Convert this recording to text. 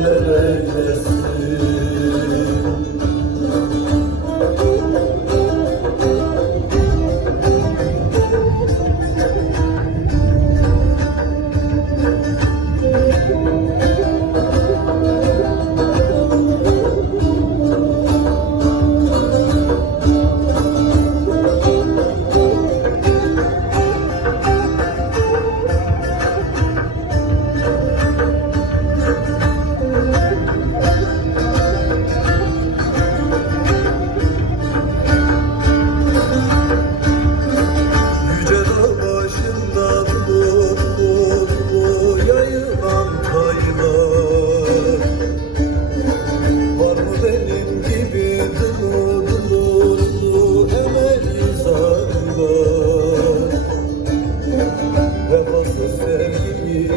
Dur